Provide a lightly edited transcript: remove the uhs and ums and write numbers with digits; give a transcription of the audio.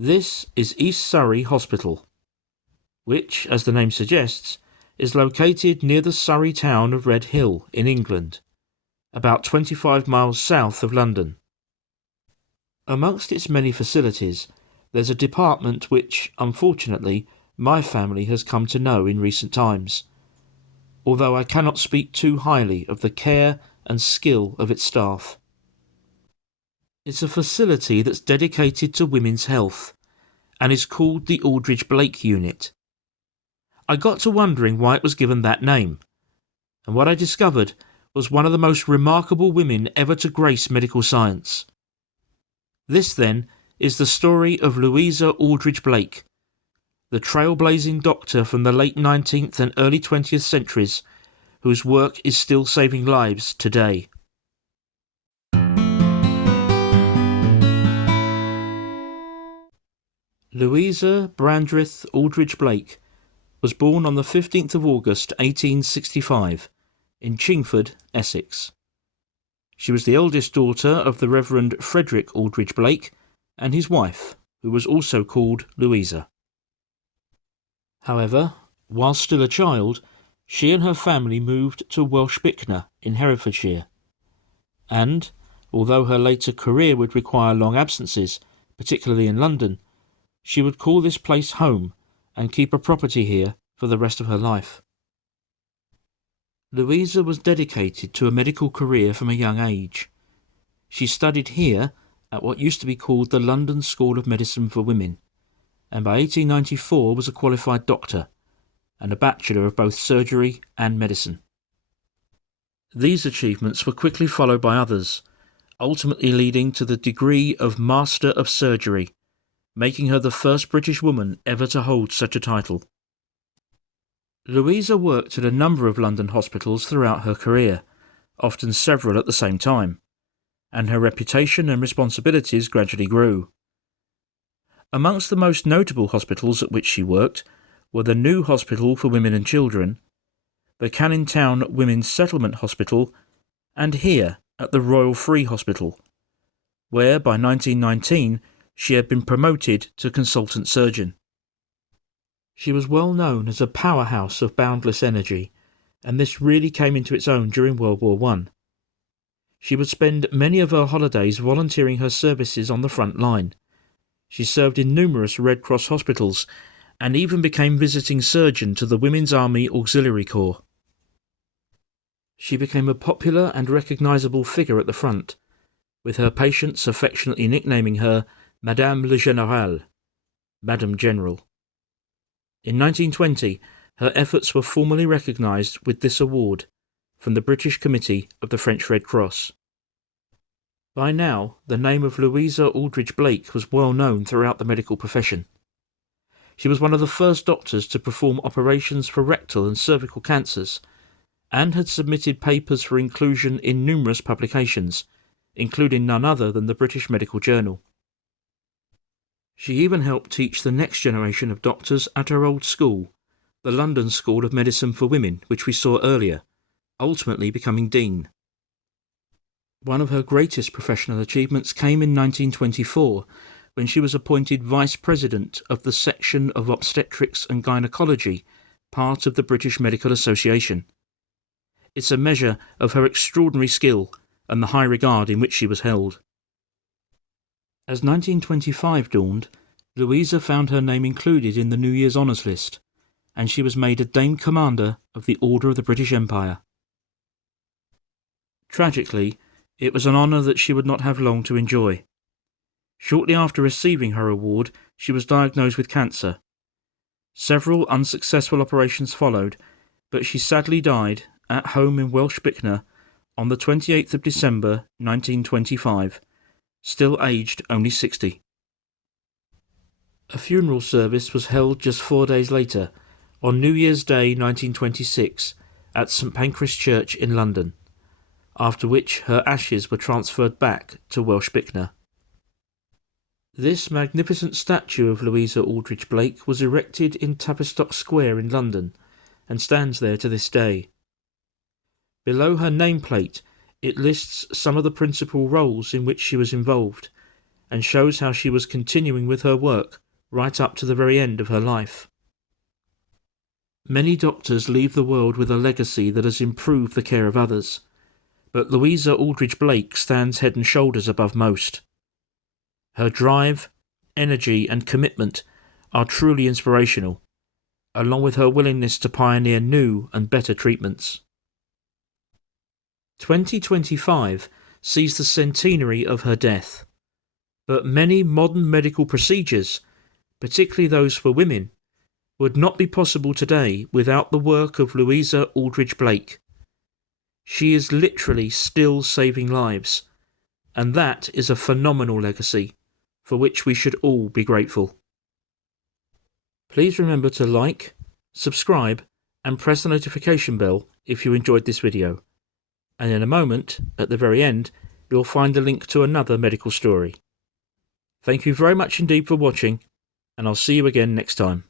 This is East Surrey Hospital, which, as the name suggests, is located near the Surrey town of Red Hill in England, about 25 miles south of London. Amongst its many facilities, there's a department which, unfortunately, my family has come to know in recent times, although I cannot speak too highly of the care and skill of its staff. It's a facility that's dedicated to women's health and is called the Aldrich-Blake Unit. I got to wondering why it was given that name, and what I discovered was one of the most remarkable women ever to grace medical science. This, then, is the story of Louisa Aldrich-Blake, the trailblazing doctor from the late 19th and early 20th centuries, whose work is still saving lives today. Louisa Brandreth Aldrich-Blake was born on the 15th of August 1865 in Chingford, Essex. She was the eldest daughter of the Reverend Frederick Aldrich-Blake and his wife, who was also called Louisa. However, while still a child, she and her family moved to Welsh Bicknor in Herefordshire, and, although her later career would require long absences, particularly in London, she would call this place home and keep a property here for the rest of her life. Louisa was dedicated to a medical career from a young age. She studied here at what used to be called the London School of Medicine for Women, and by 1894 was a qualified doctor and a bachelor of both surgery and medicine. These achievements were quickly followed by others, ultimately leading to the degree of Master of Surgery, making her the first British woman ever to hold such a title. Louisa worked at a number of London hospitals throughout her career, often several at the same time, and her reputation and responsibilities gradually grew. Amongst the most notable hospitals at which she worked were the New Hospital for Women and Children, the Canning Town Women's Settlement Hospital, and here at the Royal Free Hospital, where by 1919 she had been promoted to consultant surgeon. She was well known as a powerhouse of boundless energy, and this really came into its own during World War I. She would spend many of her holidays volunteering her services on the front line. She served in numerous Red Cross hospitals and even became visiting surgeon to the Women's Army Auxiliary Corps. She became a popular and recognisable figure at the front, with her patients affectionately nicknaming her Madame le Général, Madam General. In 1920, her efforts were formally recognised with this award from the British Committee of the French Red Cross. By now, the name of Louisa Aldrich-Blake was well known throughout the medical profession. She was one of the first doctors to perform operations for rectal and cervical cancers, and had submitted papers for inclusion in numerous publications, including none other than the British Medical Journal. She even helped teach the next generation of doctors at her old school, the London School of Medicine for Women, which we saw earlier, ultimately becoming dean. One of her greatest professional achievements came in 1924, when she was appointed Vice President of the Section of Obstetrics and Gynecology, part of the British Medical Association. It's a measure of her extraordinary skill and the high regard in which she was held. As 1925 dawned, Louisa found her name included in the New Year's Honours List, and she was made a Dame Commander of the Order of the British Empire. Tragically, it was an honour that she would not have long to enjoy. Shortly after receiving her award, she was diagnosed with cancer. Several unsuccessful operations followed, but she sadly died at home in Welsh Bicknor on the 28th of December 1925, still aged only 60. A funeral service was held just 4 days later, on New Year's Day 1926, at St Pancras Church in London, after which her ashes were transferred back to Welsh Bicknor. This magnificent statue of Louisa Aldrich-Blake was erected in Tavistock Square in London, and stands there to this day. Below her nameplate, it lists some of the principal roles in which she was involved, and shows how she was continuing with her work right up to the very end of her life. Many doctors leave the world with a legacy that has improved the care of others, but Louisa Aldrich-Blake stands head and shoulders above most. Her drive, energy and commitment are truly inspirational, along with her willingness to pioneer new and better treatments. 2025 sees the centenary of her death, but many modern medical procedures, particularly those for women, would not be possible today without the work of Louisa Aldrich-Blake. She is literally still saving lives, and that is a phenomenal legacy for which we should all be grateful. Please remember to like, subscribe and press the notification bell if you enjoyed this video. And in a moment, at the very end, you'll find a link to another medical story. Thank you very much indeed for watching, and I'll see you again next time.